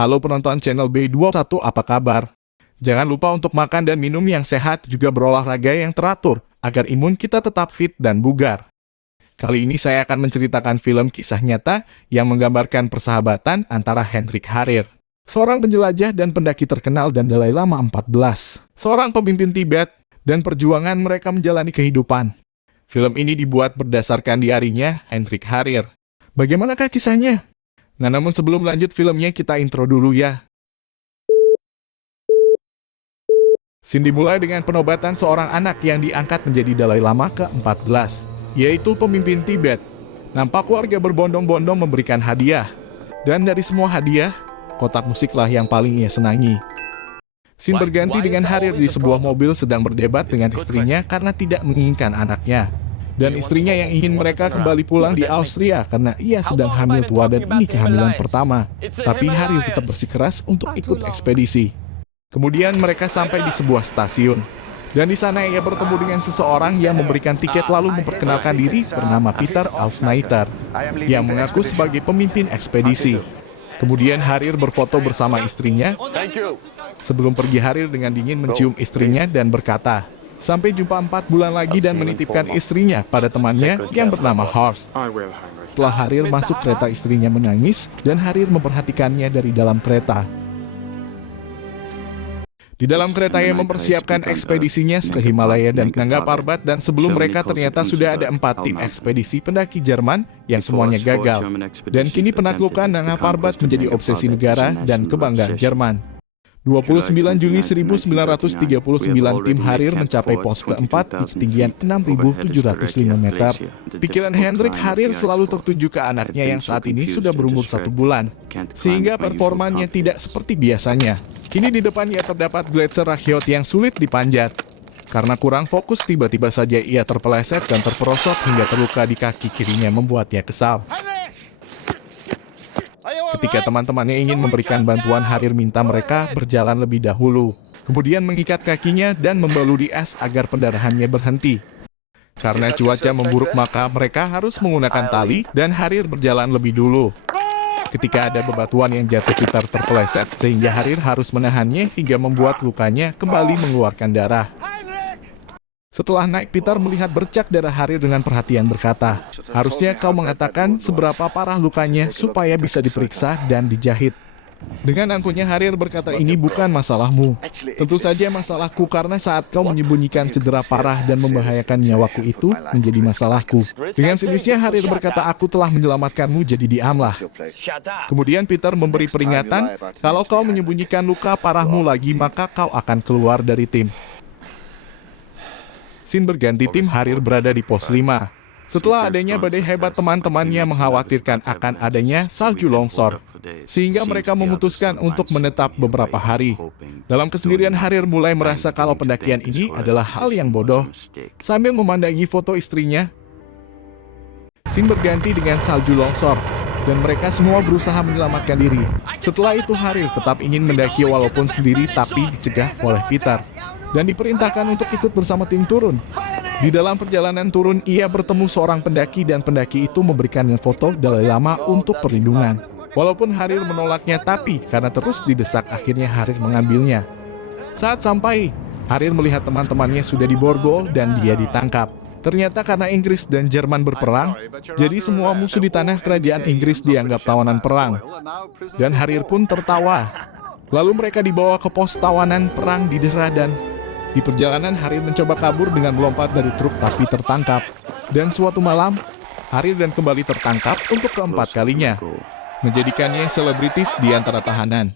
Halo penonton channel B21, apa kabar? Jangan lupa untuk makan dan minum yang sehat, juga berolahraga yang teratur, agar imun kita tetap fit dan bugar. Kali ini saya akan menceritakan film kisah nyata yang menggambarkan persahabatan antara Hendrik Harrir, seorang penjelajah dan pendaki terkenal, dan Dalai Lama 14, seorang pemimpin Tibet, dan perjuangan mereka menjalani kehidupan. Film ini dibuat berdasarkan diarinya Hendrik Harrir. Bagaimanakah kisahnya? Nah, namun sebelum lanjut filmnya, kita intro dulu ya. Scene dimulai dengan penobatan seorang anak yang diangkat menjadi Dalai Lama ke-14, yaitu pemimpin Tibet. Nampak warga berbondong-bondong memberikan hadiah. Dan dari semua hadiah, kotak musiklah yang paling ia senangi. Scene berganti dengan Harrir di sebuah mobil sedang berdebat dengan istrinya karena tidak menginginkan anaknya. Dan istrinya yang ingin mereka kembali pulang di Austria karena ia sedang hamil tua dan ini kehamilan pertama. Tapi Harrir tetap bersikeras untuk ikut ekspedisi. Kemudian mereka sampai di sebuah stasiun. Dan di sana ia bertemu dengan seseorang yang memberikan tiket lalu memperkenalkan diri bernama Peter Aufsneider, yang mengaku sebagai pemimpin ekspedisi. Kemudian Harrir berfoto bersama istrinya. Sebelum pergi, Harrir dengan dingin mencium istrinya dan berkata, "Sampai jumpa 4 bulan lagi," dan menitipkan istrinya pada temannya yang bernama Horst. Setelah Harrir masuk kereta, istrinya menangis dan Harrir memperhatikannya dari dalam kereta. Di dalam kereta ia mempersiapkan ekspedisinya ke Himalaya dan Nanga Parbat, dan sebelum mereka ternyata sudah ada 4 tim ekspedisi pendaki Jerman yang semuanya gagal. Dan kini penaklukan Nanga Parbat menjadi obsesi negara dan kebanggaan Jerman. 29 Juli 1939 tim Harrir mencapai pos keempat di ketinggian 6.705 meter. Pikiran Hendrik Harrir selalu tertuju ke anaknya yang saat ini sudah berumur 1 bulan, sehingga performanya tidak seperti biasanya. Kini di depannya terdapat gletser Rakhyot yang sulit dipanjat. Karena kurang fokus, tiba-tiba saja ia terpeleset dan terperosok hingga terluka di kaki kirinya, membuatnya kesal. Ketika teman-temannya ingin memberikan bantuan, Harrir minta mereka berjalan lebih dahulu. Kemudian mengikat kakinya dan membaluri es agar pendarahannya berhenti. Karena cuaca memburuk, maka mereka harus menggunakan tali dan Harrir berjalan lebih dulu. Ketika ada bebatuan yang jatuh, Peter terpeleset sehingga Harrir harus menahannya hingga membuat lukanya kembali mengeluarkan darah. Setelah naik, Peter melihat bercak darah Harrir dengan perhatian berkata, "Harusnya kau mengatakan seberapa parah lukanya supaya bisa diperiksa dan dijahit." Dengan angkuhnya Harrir berkata, "Ini bukan masalahmu. Tentu saja masalahku, karena saat kau menyembunyikan cedera parah dan membahayakan nyawaku itu menjadi masalahku." Dengan sinisnya Harrir berkata, "Aku telah menyelamatkanmu, jadi diamlah." Kemudian Peter memberi peringatan, "Kalau kau menyembunyikan luka parahmu lagi, maka kau akan keluar dari tim." Scene berganti, tim Harrir berada di pos 5. Setelah adanya badai hebat, teman-temannya mengkhawatirkan akan adanya salju longsor, sehingga mereka memutuskan untuk menetap beberapa hari. Dalam kesendirian, Harrir mulai merasa kalau pendakian ini adalah hal yang bodoh. Sambil memandangi foto istrinya, scene berganti dengan salju longsor, dan mereka semua berusaha menyelamatkan diri. Setelah itu Harrir tetap ingin mendaki walaupun sendiri, tapi dicegah oleh Peter dan diperintahkan untuk ikut bersama tim turun. Di dalam perjalanan turun, ia bertemu seorang pendaki dan pendaki itu memberikannya foto Dalai Lama untuk perlindungan. Walaupun Harrir menolaknya, tapi karena terus didesak, akhirnya Harrir mengambilnya. Saat sampai, Harrir melihat teman-temannya sudah diborgol dan dia ditangkap. Ternyata karena Inggris dan Jerman berperang, jadi semua musuh di tanah kerajaan Inggris dianggap tawanan perang. Dan Harrir pun tertawa. Lalu mereka dibawa ke pos tawanan perang di Dera, dan di perjalanan Harrir mencoba kabur dengan melompat dari truk tapi tertangkap. Dan suatu malam, Harrir dan kembali tertangkap untuk keempat kalinya, menjadikannya selebritis di antara tahanan.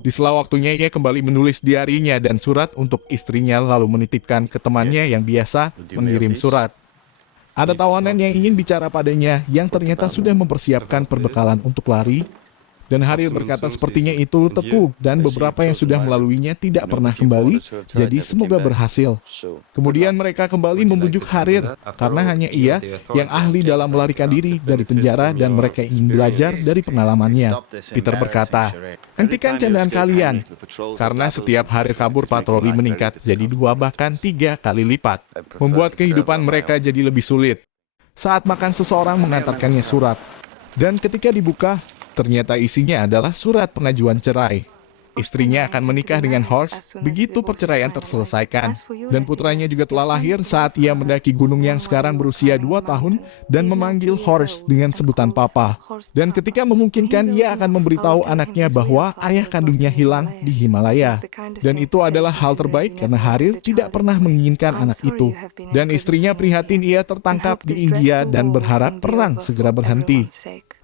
Di sela waktunya ia kembali menulis diarinya dan surat untuk istrinya, lalu menitipkan ke temannya yang biasa mengirim surat. Ada tawanan yang ingin bicara padanya yang ternyata sudah mempersiapkan perbekalan untuk lari. Dan Harrir berkata sepertinya itu teku dan beberapa yang sudah melaluinya tidak pernah kembali, jadi semoga berhasil. Kemudian mereka kembali membujuk Harrir karena hanya ia yang ahli dalam melarikan diri dari penjara dan mereka ingin belajar dari pengalamannya. Peter berkata, "Hentikan candaan kalian," karena setiap Harrir kabur, patroli meningkat jadi 2 bahkan 3 kali lipat, membuat kehidupan mereka jadi lebih sulit. Saat makan, seseorang mengantarkannya surat, dan ketika dibuka, Ternyata isinya adalah surat pengajuan cerai. Istrinya akan menikah dengan Horst begitu perceraian terselesaikan. Dan putranya juga telah lahir saat ia mendaki gunung yang sekarang berusia 2 tahun dan memanggil Horst dengan sebutan Papa. Dan ketika memungkinkan, ia akan memberitahu anaknya bahwa ayah kandungnya hilang di Himalaya. Dan itu adalah hal terbaik karena Harir tidak pernah menginginkan anak itu. Dan istrinya prihatin ia tertangkap di India dan berharap perang segera berhenti.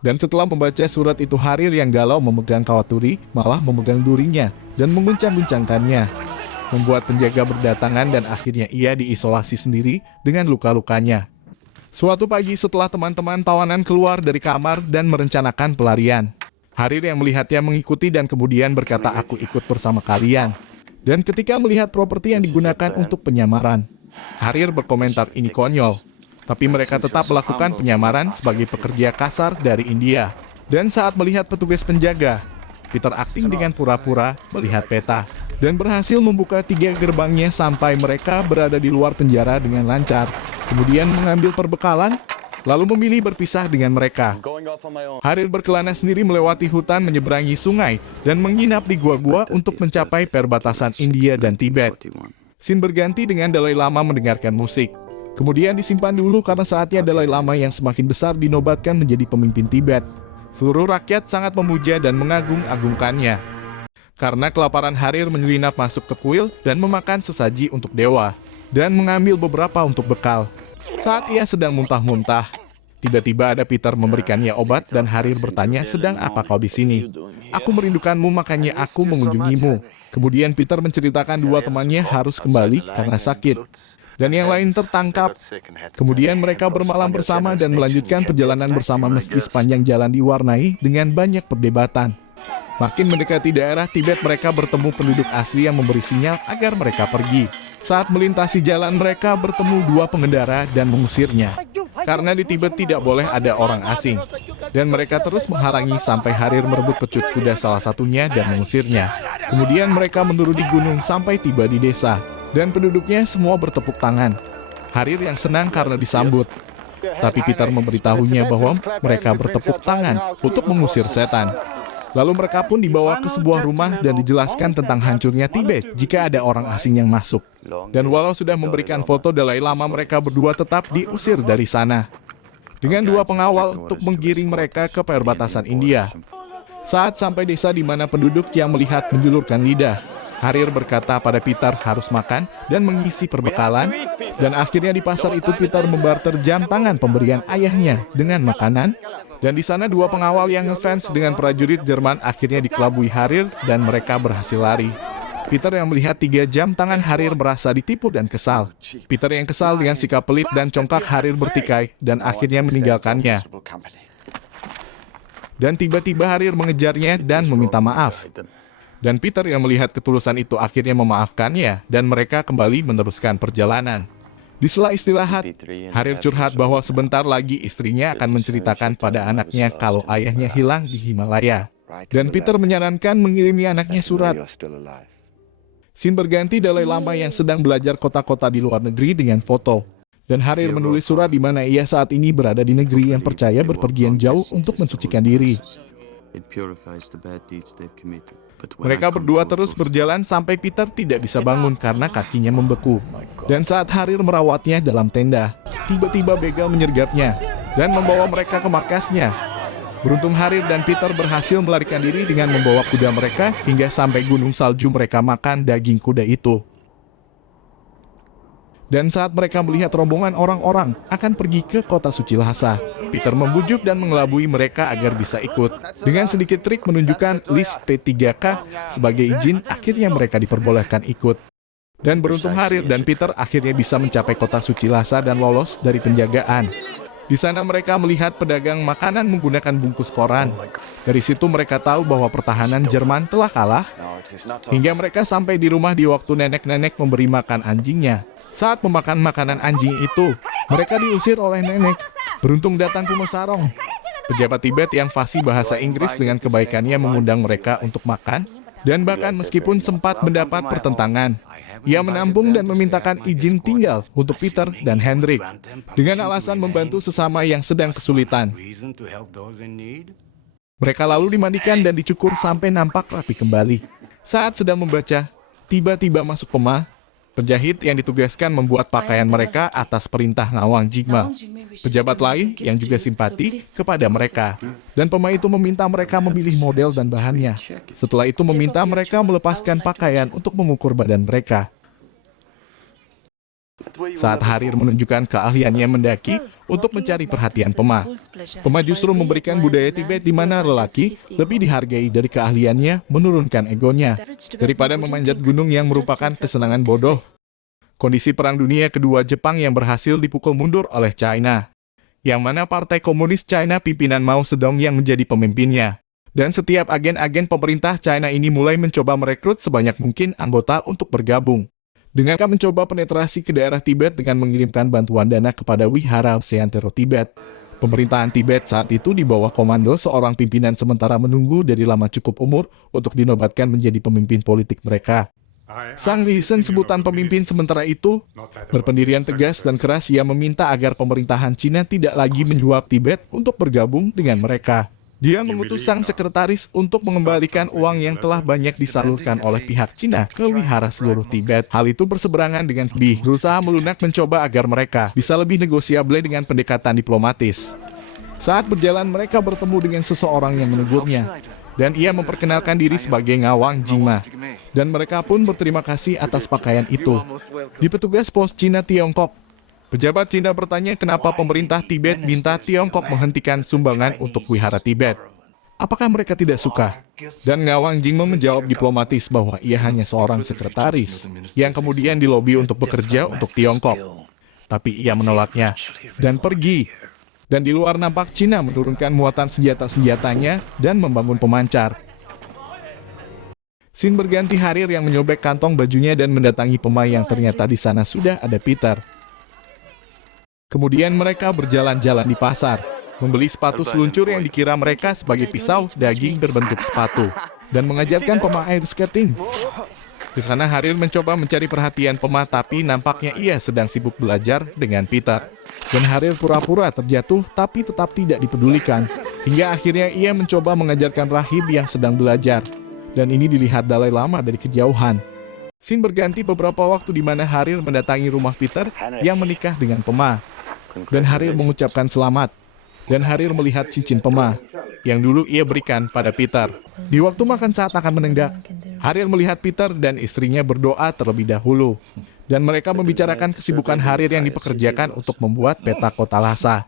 Dan setelah membaca surat itu, Harir yang galau memegang kawaturi malah memegang durinya dan menguncang-guncangkannya, membuat penjaga berdatangan dan akhirnya ia diisolasi sendiri dengan luka-lukanya. Suatu pagi setelah teman-teman tawanan keluar dari kamar dan merencanakan pelarian, Harir yang melihatnya mengikuti dan kemudian berkata, "Aku ikut bersama kalian." Dan ketika melihat properti yang digunakan untuk penyamaran, Harir berkomentar, "Ini konyol." Tapi mereka tetap melakukan penyamaran sebagai pekerja kasar dari India. Dan saat melihat petugas penjaga, Peter akting dengan pura-pura melihat peta dan berhasil membuka 3 gerbangnya sampai mereka berada di luar penjara dengan lancar. Kemudian mengambil perbekalan, lalu memilih berpisah dengan mereka. Harir berkelana sendiri melewati hutan, menyeberangi sungai, dan menginap di gua-gua untuk mencapai perbatasan India dan Tibet. Scene berganti dengan Dalai Lama mendengarkan musik. Kemudian disimpan dulu karena saatnya Dalai Lama yang semakin besar dinobatkan menjadi pemimpin Tibet. Seluruh rakyat sangat memuja dan mengagung-agungkannya. Karena kelaparan, Harir menyelinap masuk ke kuil dan memakan sesaji untuk dewa, dan mengambil beberapa untuk bekal. Saat ia sedang muntah-muntah, tiba-tiba ada Peter memberikannya obat dan Harir bertanya, "Sedang apa kau di sini?" "Aku merindukanmu, makanya aku mengunjungimu." Kemudian Peter menceritakan 2 temannya harus kembali karena sakit, dan yang lain tertangkap. Kemudian mereka bermalam bersama dan melanjutkan perjalanan bersama meski sepanjang jalan diwarnai dengan banyak perdebatan. Makin mendekati daerah Tibet, mereka bertemu penduduk asli yang memberi sinyal agar mereka pergi. Saat melintasi jalan, mereka bertemu 2 pengendara dan mengusirnya. Karena di Tibet tidak boleh ada orang asing. Dan mereka terus menghalangi sampai Harir merebut pecut kuda salah satunya dan mengusirnya. Kemudian mereka menuruni gunung sampai tiba di desa. Dan penduduknya semua bertepuk tangan. Harir yang senang karena disambut. Tapi Peter memberitahunya bahwa mereka bertepuk tangan untuk mengusir setan. Lalu mereka pun dibawa ke sebuah rumah dan dijelaskan tentang hancurnya Tibet jika ada orang asing yang masuk. Dan walau sudah memberikan foto Dalai Lama, mereka berdua tetap diusir dari sana. Dengan 2 pengawal untuk menggiring mereka ke perbatasan India. Saat sampai desa di mana penduduk yang melihat menjulurkan lidah, Harir berkata pada Peter harus makan dan mengisi perbekalan, dan akhirnya di pasar itu Peter membarter jam tangan pemberian ayahnya dengan makanan, dan di sana 2 pengawal yang ngefans dengan prajurit Jerman akhirnya dikelabui Harir dan mereka berhasil lari. Peter yang melihat 3 jam tangan Harir merasa ditipu dan kesal. Peter yang kesal dengan sikap pelit dan congkak Harir bertikai dan akhirnya meninggalkannya. Dan tiba-tiba Harir mengejarnya dan meminta maaf. Dan Peter yang melihat ketulusan itu akhirnya memaafkannya dan mereka kembali meneruskan perjalanan. Di sela istirahat, Harir curhat bahwa sebentar lagi istrinya akan menceritakan pada anaknya kalau ayahnya hilang di Himalaya. Dan Peter menyarankan mengirimi anaknya surat. Scene berganti Dalai Lama yang sedang belajar kota-kota di luar negeri dengan foto. Dan Harir menulis surat di mana ia saat ini berada di negeri yang percaya berpergian jauh untuk mensucikan diri. Mereka berdua terus berjalan sampai Peter tidak bisa bangun karena kakinya membeku. Dan saat Harir merawatnya dalam tenda, tiba-tiba begal menyergapnya dan membawa mereka ke markasnya. Beruntung Harir dan Peter berhasil melarikan diri dengan membawa kuda mereka hingga sampai gunung salju. Mereka makan daging kuda itu. Dan saat mereka melihat rombongan orang-orang akan pergi ke kota suci Lhasa, Peter membujuk dan mengelabui mereka agar bisa ikut. Dengan sedikit trik menunjukkan list T3K sebagai izin, akhirnya mereka diperbolehkan ikut. Dan beruntung Harir dan Peter akhirnya bisa mencapai kota suci Lhasa dan lolos dari penjagaan. Di sana mereka melihat pedagang makanan menggunakan bungkus koran. Dari situ mereka tahu bahwa pertahanan Jerman telah kalah, hingga mereka sampai di rumah di waktu nenek-nenek memberi makan anjingnya. Saat memakan makanan anjing itu, mereka diusir oleh nenek. Beruntung datang Kumo Sarong, pejabat Tibet yang fasih bahasa Inggris, dengan kebaikannya mengundang mereka untuk makan, dan bahkan meskipun sempat mendapat pertentangan, ia menampung dan memintakan izin tinggal untuk Peter dan Hendrik, dengan alasan membantu sesama yang sedang kesulitan. Mereka lalu dimandikan dan dicukur sampai nampak rapi kembali. Saat sedang membaca, tiba-tiba masuk Pema, penjahit yang ditugaskan membuat pakaian mereka atas perintah Ngawang Jigme. Pejabat lain yang juga simpati kepada mereka. Dan Pema itu meminta mereka memilih model dan bahannya. Setelah itu meminta mereka melepaskan pakaian untuk mengukur badan mereka. Saat Harir menunjukkan keahliannya mendaki untuk mencari perhatian Pema. Pema justru memberikan budaya Tibet di mana lelaki lebih dihargai dari keahliannya menurunkan egonya, daripada memanjat gunung yang merupakan kesenangan bodoh. Kondisi Perang Dunia Kedua Jepang yang berhasil dipukul mundur oleh China, yang mana Partai Komunis China pimpinan Mao Zedong yang menjadi pemimpinnya. Dan setiap agen-agen pemerintah China ini mulai mencoba merekrut sebanyak mungkin anggota untuk bergabung. Dengan mencoba penetrasi ke daerah Tibet dengan mengirimkan bantuan dana kepada Wihara Seantero Tibet. Pemerintahan Tibet saat itu di bawah komando seorang pimpinan sementara menunggu dari lama cukup umur untuk dinobatkan menjadi pemimpin politik mereka. Sang Risen, sebutan pemimpin sementara itu, berpendirian tegas dan keras. Ia meminta agar pemerintahan Cina tidak lagi menyuap Tibet untuk bergabung dengan mereka. Dia mengutus sang sekretaris untuk mengembalikan uang yang telah banyak disalurkan oleh pihak Cina ke wihara seluruh Tibet. Hal itu berseberangan dengan berusaha melunak mencoba agar mereka bisa lebih negosiable dengan pendekatan diplomatis. Saat berjalan mereka bertemu dengan seseorang yang menegurnya, dan ia memperkenalkan diri sebagai Ngawang Jigme. Dan mereka pun berterima kasih atas pakaian itu. Di petugas pos Cina Tiongkok, pejabat Cina bertanya kenapa pemerintah Tibet minta Tiongkok menghentikan sumbangan untuk wihara Tibet. Apakah mereka tidak suka? Dan Ngawang Jigme menjawab diplomatis bahwa ia hanya seorang sekretaris yang kemudian dilobi untuk bekerja untuk Tiongkok. Tapi ia menolaknya dan pergi. Dan di luar nampak Cina menurunkan muatan senjata-senjatanya dan membangun pemancar. Scene berganti Harir yang menyobek kantong bajunya dan mendatangi Pema yang ternyata di sana sudah ada Peter. Kemudian mereka berjalan-jalan di pasar, membeli sepatu seluncur yang dikira mereka sebagai pisau daging berbentuk sepatu, dan mengajarkan Pema air skating. Di sana Harir mencoba mencari perhatian Pema, tapi nampaknya ia sedang sibuk belajar dengan Peter. Dan Harir pura-pura terjatuh tapi tetap tidak dipedulikan, hingga akhirnya ia mencoba mengajarkan rahib yang sedang belajar. Dan ini dilihat Dalai Lama dari kejauhan. Scene berganti beberapa waktu di mana Harir mendatangi rumah Peter yang menikah dengan Pema. Dan Harir mengucapkan selamat. Dan Harir melihat cincin Pema yang dulu ia berikan pada Peter. Di waktu makan saat akan menenggak, Harir melihat Peter dan istrinya berdoa terlebih dahulu. Dan mereka membicarakan kesibukan Harir yang dipekerjakan untuk membuat peta kota Lhasa.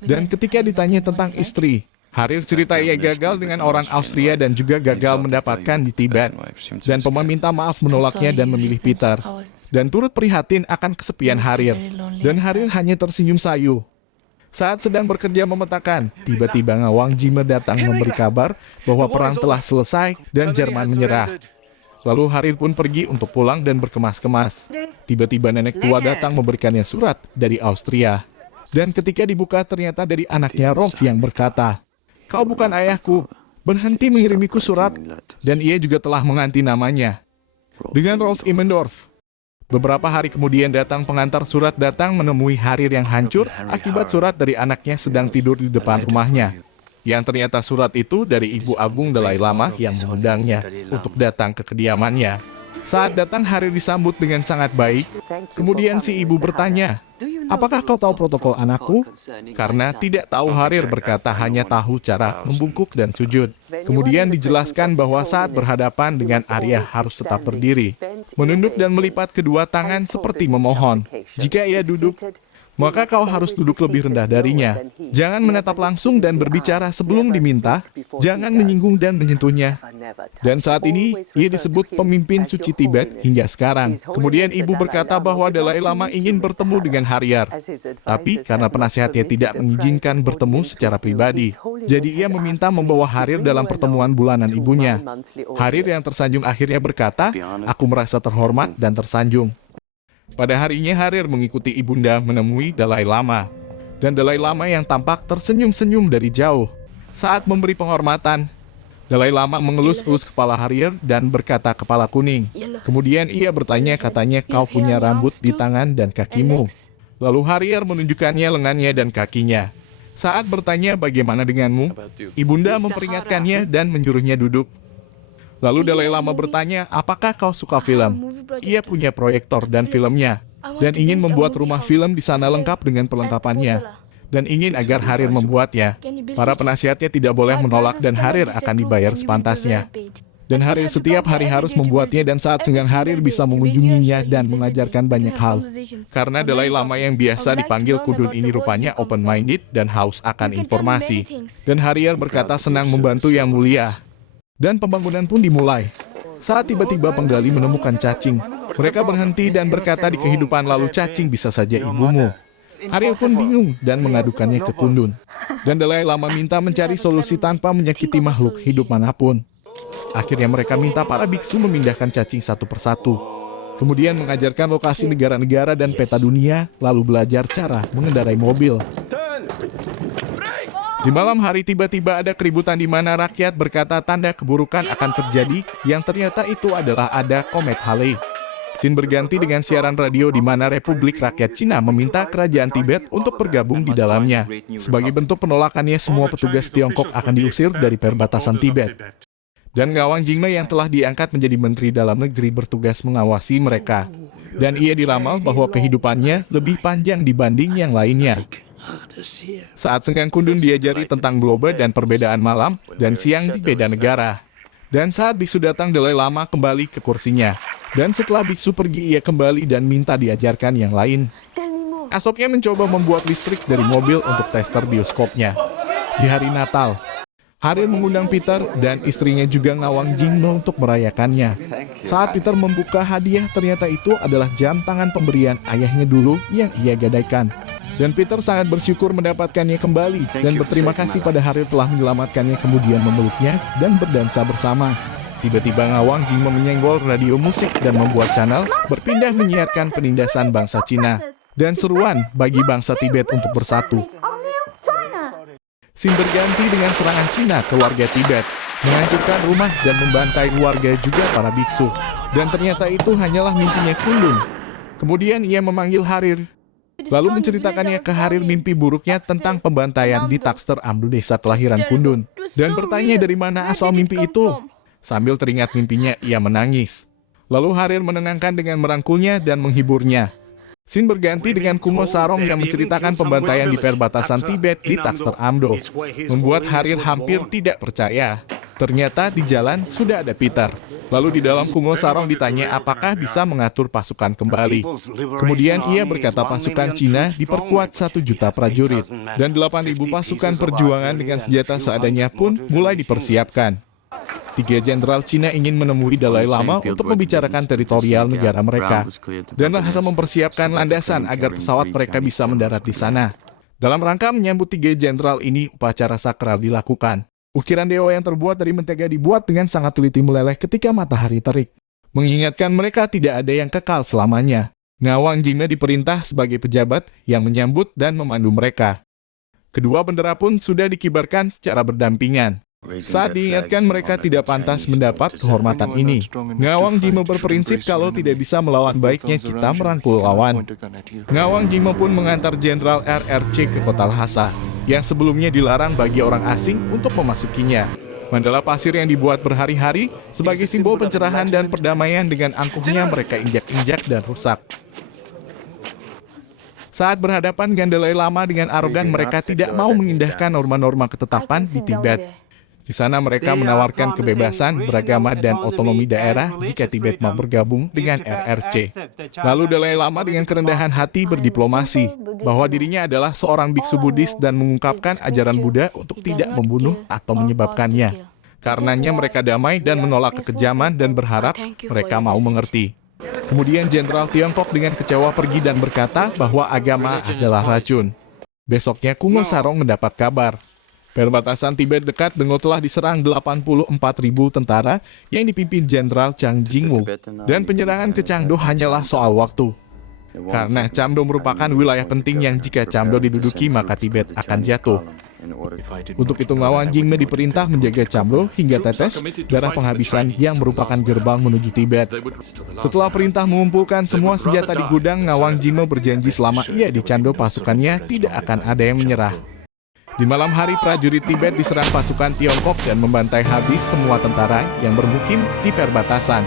Dan ketika ditanya tentang istri, Harir cerita ia gagal dengan orang Austria dan juga gagal mendapatkan di Tibet. Dan Pema minta maaf menolaknya dan memilih Peter. Dan turut prihatin akan kesepian Harir. Dan Harir hanya tersenyum sayu. Saat sedang bekerja memetakan, tiba-tiba Ngawang Jigme datang memberi kabar bahwa perang telah selesai dan Jerman menyerah. Lalu Harir pun pergi untuk pulang dan berkemas-kemas. Tiba-tiba nenek tua datang memberikannya surat dari Austria. Dan ketika dibuka ternyata dari anaknya Rolf yang berkata, "Kau bukan ayahku, berhenti mengirimiku surat." Dan ia juga telah mengganti namanya dengan Rolf Immendorf. Beberapa hari kemudian datang pengantar surat datang menemui Harir yang hancur akibat surat dari anaknya sedang tidur di depan rumahnya. Yang ternyata surat itu dari Ibu Agung Dalai Lama yang mengundangnya untuk datang ke kediamannya. Saat datang Harir disambut dengan sangat baik. Kemudian si ibu bertanya, "Apakah kau tahu protokol anakku?" Karena tidak tahu, Harir berkata hanya tahu cara membungkuk dan sujud. Kemudian dijelaskan bahwa saat berhadapan dengan Arya harus tetap berdiri, menunduk dan melipat kedua tangan seperti memohon. Jika ia duduk, maka kau harus duduk lebih rendah darinya. Jangan menatap langsung dan berbicara sebelum diminta. Jangan menyinggung dan menyentuhnya. Dan saat ini, ia disebut pemimpin suci Tibet hingga sekarang. Kemudian ibu berkata bahwa Dalai Lama ingin bertemu dengan Harir. Tapi karena penasehatnya tidak mengizinkan bertemu secara pribadi, jadi ia meminta membawa Harir dalam pertemuan bulanan ibunya. Harir yang tersanjung akhirnya berkata, "Aku merasa terhormat dan tersanjung." Pada harinya Harir mengikuti ibunda menemui Dalai Lama. Dan Dalai Lama yang tampak tersenyum-senyum dari jauh. Saat memberi penghormatan, Dalai Lama mengelus-elus kepala Harir dan berkata, "Kepala kuning." Kemudian ia bertanya, katanya, "Kau punya rambut di tangan dan kakimu." Lalu Harir menunjukkannya lengannya dan kakinya. Saat bertanya bagaimana denganmu, ibunda memperingatkannya dan menyuruhnya duduk. Lalu Dalai Lama bertanya, apakah kau suka film? Ia punya proyektor dan filmnya, dan ingin membuat rumah film di sana lengkap dengan perlengkapannya, dan ingin agar Harir membuatnya. Para penasihatnya tidak boleh menolak dan Harir akan dibayar sepantasnya. Dan Harir setiap hari harus membuatnya, dan saat senggang Harir bisa mengunjunginya dan mengajarkan banyak hal. Karena Dalai Lama yang biasa dipanggil Kundun ini rupanya open-minded dan haus akan informasi. Dan Harir berkata senang membantu Yang Mulia. Dan pembangunan pun dimulai. Saat tiba-tiba penggali menemukan cacing, mereka berhenti dan berkata di kehidupan lalu cacing bisa saja ibumu. Harir pun bingung dan mengadukannya ke Kundun. Dan Dalai Lama minta mencari solusi tanpa menyakiti makhluk hidup manapun. Akhirnya mereka minta para biksu memindahkan cacing satu persatu. Kemudian mengajarkan lokasi negara-negara dan peta dunia, lalu belajar cara mengendarai mobil. Di malam hari tiba-tiba ada keributan di mana rakyat berkata tanda keburukan akan terjadi, yang ternyata itu adalah ada komet Halley. Scene berganti dengan siaran radio di mana Republik Rakyat Cina meminta kerajaan Tibet untuk bergabung di dalamnya. Sebagai bentuk penolakannya, semua petugas Tiongkok akan diusir dari perbatasan Tibet. Dan Ngawang Jingme yang telah diangkat menjadi Menteri Dalam Negeri bertugas mengawasi mereka. Dan ia diramal bahwa kehidupannya lebih panjang dibanding yang lainnya. Saat senggang Kundun diajari tentang globe dan perbedaan malam dan siang di beda negara. Dan saat biksu datang, Dalai Lama kembali ke kursinya. Dan setelah biksu pergi, ia kembali dan minta diajarkan yang lain. Esoknya mencoba membuat listrik dari mobil untuk tester bioskopnya. Di hari Natal, Harir mengundang Peter dan istrinya juga Ngawang Jingme untuk merayakannya. Saat Peter membuka hadiah, ternyata itu adalah jam tangan pemberian ayahnya dulu yang ia gadaikan. Dan Peter sangat bersyukur mendapatkannya kembali dan berterima kasih pada Harir telah menyelamatkannya, kemudian memeluknya dan berdansa bersama. Tiba-tiba Ngawang Jingme menyenggol radio musik dan membuat channel berpindah menyiarkan penindasan bangsa Cina dan seruan bagi bangsa Tibet untuk bersatu. Scene berganti dengan serangan Cina ke warga Tibet, menghancurkan rumah dan membantai warga juga para biksu. Dan ternyata itu hanyalah mimpinya Kundun. Kemudian ia memanggil Harir, lalu menceritakannya ke Harir mimpi buruknya tentang pembantaian di Takster Amdo, desa kelahiran Kundun, dan bertanya dari mana asal mimpi itu. Sambil teringat mimpinya, ia menangis. Lalu Harir menenangkan dengan merangkulnya dan menghiburnya. Scene berganti dengan Kumo Sarong yang menceritakan pembantaian di perbatasan Tibet di Takster Amdo, membuat Harir hampir tidak percaya. Ternyata di jalan sudah ada Peter. Lalu di dalam Kumo Sarong ditanya apakah bisa mengatur pasukan kembali. Kemudian ia berkata pasukan Cina diperkuat 1 juta prajurit, dan 8.000 pasukan perjuangan dengan senjata seadanya pun mulai dipersiapkan. 3 jenderal Cina ingin menemui Dalai Lama untuk membicarakan teritorial negara mereka dan langsung mempersiapkan landasan agar pesawat mereka bisa mendarat di sana. Dalam rangka menyambut 3 jenderal ini, upacara sakral dilakukan. Ukiran dewa yang terbuat dari mentega dibuat dengan sangat teliti meleleh ketika matahari terik, mengingatkan mereka tidak ada yang kekal selamanya. Ngawang Jingme diperintah sebagai pejabat yang menyambut dan memandu mereka. Kedua bendera pun sudah dikibarkan secara berdampingan. Saat diingatkan mereka tidak pantas mendapat kehormatan ini, Ngawang Jingme berprinsip kalau tidak bisa melawan, baiknya kita merangkul lawan. Ngawang Jingme pun mengantar Jenderal RRC ke kota Lhasa, yang sebelumnya dilarang bagi orang asing untuk memasukinya. Mandala pasir yang dibuat berhari-hari sebagai simbol pencerahan dan perdamaian, dengan angkuhnya mereka injak-injak dan rusak. Saat berhadapan dengan Dalai Lama dengan arogan, mereka tidak mau mengindahkan norma-norma ketetapan di Tibet. Di sana mereka menawarkan kebebasan beragama dan otonomi daerah jika Tibet mau bergabung dengan RRC. Lalu Dalai Lama dengan kerendahan hati berdiplomasi bahwa dirinya adalah seorang biksu Buddhis dan mengungkapkan ajaran Buddha untuk tidak membunuh atau menyebabkannya. Karenanya mereka damai dan menolak kekejaman dan berharap mereka mau mengerti. Kemudian Jenderal Tiongkok dengan kecewa pergi dan berkata bahwa agama adalah racun. Besoknya Kumo Sarong mendapat kabar. Perbatasan Tibet dekat Dengo telah diserang 84.000 tentara yang dipimpin Jenderal Chang Jingwu, dan penyerangan ke Changdo hanyalah soal waktu. Karena Chamdo merupakan wilayah penting yang jika Chamdo diduduki maka Tibet akan jatuh. Untuk itu Ngawang Jingme diperintah menjaga Chamdo hingga tetes darah penghabisan yang merupakan gerbang menuju Tibet. Setelah perintah mengumpulkan semua senjata di gudang, Ngawang Jingme berjanji selama ia di Chamdo pasukannya tidak akan ada yang menyerah. Di malam hari, prajurit Tibet diserang pasukan Tiongkok dan membantai habis semua tentara yang bermukim di perbatasan.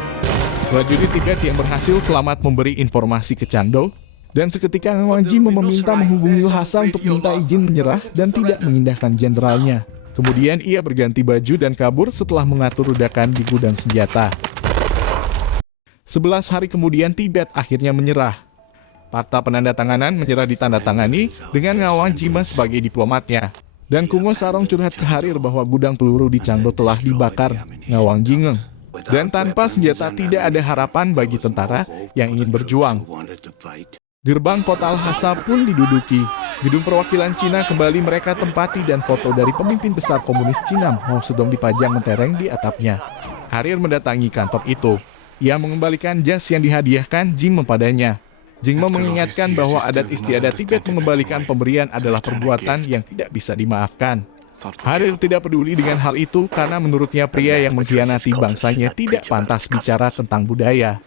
Prajurit Tibet yang berhasil selamat memberi informasi ke Cando, dan seketika Ngawang Jima meminta menghubungi Lhasa untuk minta izin menyerah dan tidak mengindahkan jenderalnya. Kemudian ia berganti baju dan kabur setelah mengatur ledakan di gudang senjata. 11 hari kemudian Tibet akhirnya menyerah. Fakta penandatanganan menyerah ditandatangani dengan Ngawang Jima sebagai diplomatnya. Dan Kungo Sarong curhat ke Harir bahwa gudang peluru di Cando telah dibakar Ngawang Jingeng. Dan tanpa senjata tidak ada harapan bagi tentara yang ingin berjuang. Gerbang kota Lhasa pun diduduki. Gedung perwakilan Cina kembali mereka tempati dan foto dari pemimpin besar komunis Cina Mao Zedong dipajang mentereng di atapnya. Harir mendatangi kantor itu. Ia mengembalikan jas yang dihadiahkan Jingme padanya. Jingme mengingatkan bahwa adat istiadat Tibet mengembalikan pemberian adalah perbuatan yang tidak bisa dimaafkan. Harir tidak peduli dengan hal itu karena menurutnya pria yang mengkhianati bangsanya tidak pantas bicara tentang budaya.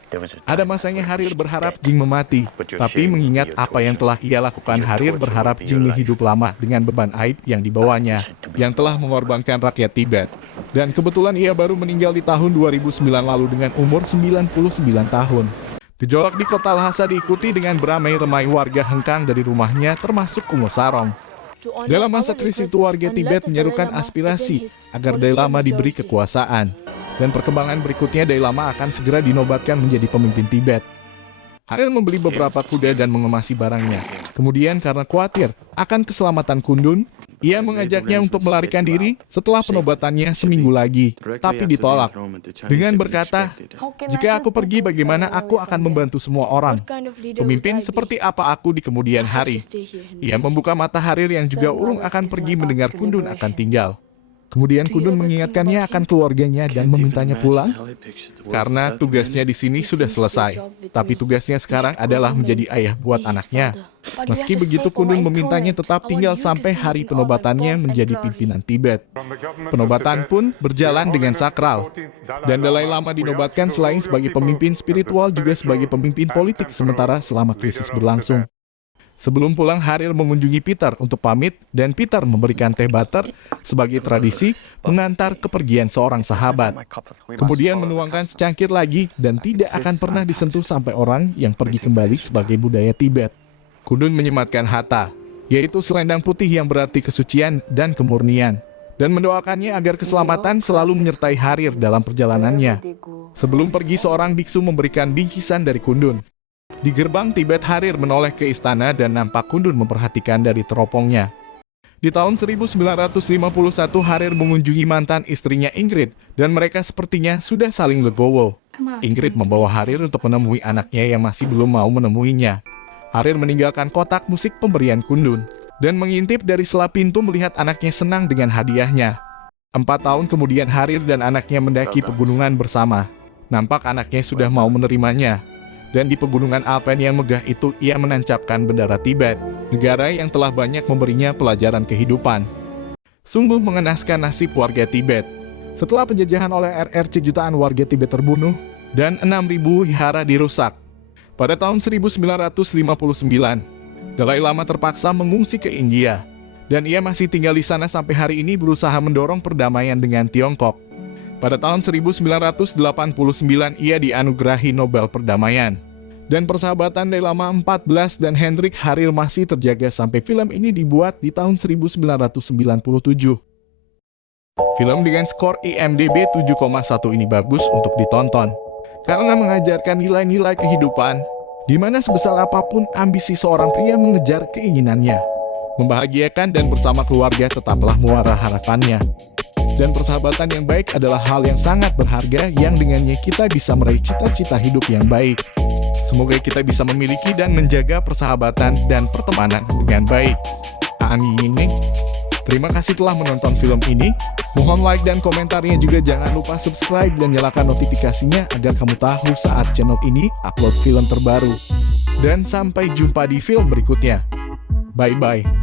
Ada masanya Harir berharap Jingme mati, tapi mengingat apa yang telah ia lakukan, Harir berharap Jingme hidup lama dengan beban aib yang dibawanya, yang telah mengorbankan rakyat Tibet. Dan kebetulan ia baru meninggal di tahun 2009 lalu dengan umur 99 tahun. Gejolak di kota Lhasa diikuti dengan beramai-ramai warga hengkang dari rumahnya termasuk Kungo Sarong. Dalam masa krisis itu warga Tibet menyerukan aspirasi agar Dalai Lama diberi kekuasaan. Dan perkembangan berikutnya Dalai Lama akan segera dinobatkan menjadi pemimpin Tibet. Harir membeli beberapa kuda dan mengemasi barangnya. Kemudian karena khawatir akan keselamatan Kundun, ia mengajaknya untuk melarikan diri setelah penobatannya seminggu lagi, tapi ditolak. Dengan berkata, "Jika aku pergi, bagaimana aku akan membantu semua orang? Pemimpin seperti apa aku di kemudian hari?" Ia membuka mata Harir yang juga urung akan pergi mendengar Kundun akan tinggal. Kemudian Kundun mengingatkannya akan keluarganya dan memintanya pulang, karena tugasnya di sini sudah selesai. Tapi tugasnya sekarang adalah menjadi ayah buat anaknya. Meski begitu, Kundun memintanya tetap tinggal sampai hari penobatannya menjadi pimpinan Tibet. Penobatan pun berjalan dengan sakral. Dan Dalai Lama dinobatkan selain sebagai pemimpin spiritual juga sebagai pemimpin politik sementara selama krisis berlangsung. Sebelum pulang, Harir mengunjungi Peter untuk pamit dan Peter memberikan teh butter sebagai tradisi mengantar kepergian seorang sahabat. Kemudian menuangkan secangkir lagi dan tidak akan pernah disentuh sampai orang yang pergi kembali sebagai budaya Tibet. Kundun menyematkan hata, yaitu selendang putih yang berarti kesucian dan kemurnian, dan mendoakannya agar keselamatan selalu menyertai Harir dalam perjalanannya. Sebelum pergi, seorang biksu memberikan bingkisan dari Kundun. Di gerbang Tibet, Harir menoleh ke istana dan nampak Kundun memperhatikan dari teropongnya. Di tahun 1951, Harir mengunjungi mantan istrinya Ingrid, dan mereka sepertinya sudah saling legowo. Ingrid membawa Harir untuk menemui anaknya yang masih belum mau menemuinya. Harir meninggalkan kotak musik pemberian Kundun, dan mengintip dari sela pintu melihat anaknya senang dengan hadiahnya. 4 tahun kemudian Harir dan anaknya mendaki pegunungan bersama. Nampak anaknya sudah mau menerimanya. Dan di pegunungan Alpen yang megah itu ia menancapkan bendera Tibet, negara yang telah banyak memberinya pelajaran kehidupan. Sungguh mengenaskan nasib warga Tibet. Setelah penjajahan oleh RRC, jutaan warga Tibet terbunuh dan 6.000 wihara dirusak. Pada tahun 1959, Dalai Lama terpaksa mengungsi ke India, dan ia masih tinggal di sana sampai hari ini berusaha mendorong perdamaian dengan Tiongkok. Pada tahun 1989 ia dianugerahi Nobel Perdamaian. Dan persahabatan Dalai Lama 14 dan Hendrik Harir masih terjaga sampai film ini dibuat di tahun 1997. Film dengan skor IMDb 7,1 ini bagus untuk ditonton, karena mengajarkan nilai-nilai kehidupan, di mana sebesar apapun ambisi seorang pria mengejar keinginannya. Membahagiakan dan bersama keluarga tetaplah muara harapannya. Dan persahabatan yang baik adalah hal yang sangat berharga yang dengannya kita bisa meraih cita-cita hidup yang baik. Semoga kita bisa memiliki dan menjaga persahabatan dan pertemanan dengan baik. Amin. Terima kasih telah menonton film ini. Mohon like dan komentarnya juga, jangan lupa subscribe dan nyalakan notifikasinya agar kamu tahu saat channel ini upload film terbaru. Dan sampai jumpa di film berikutnya. Bye-bye.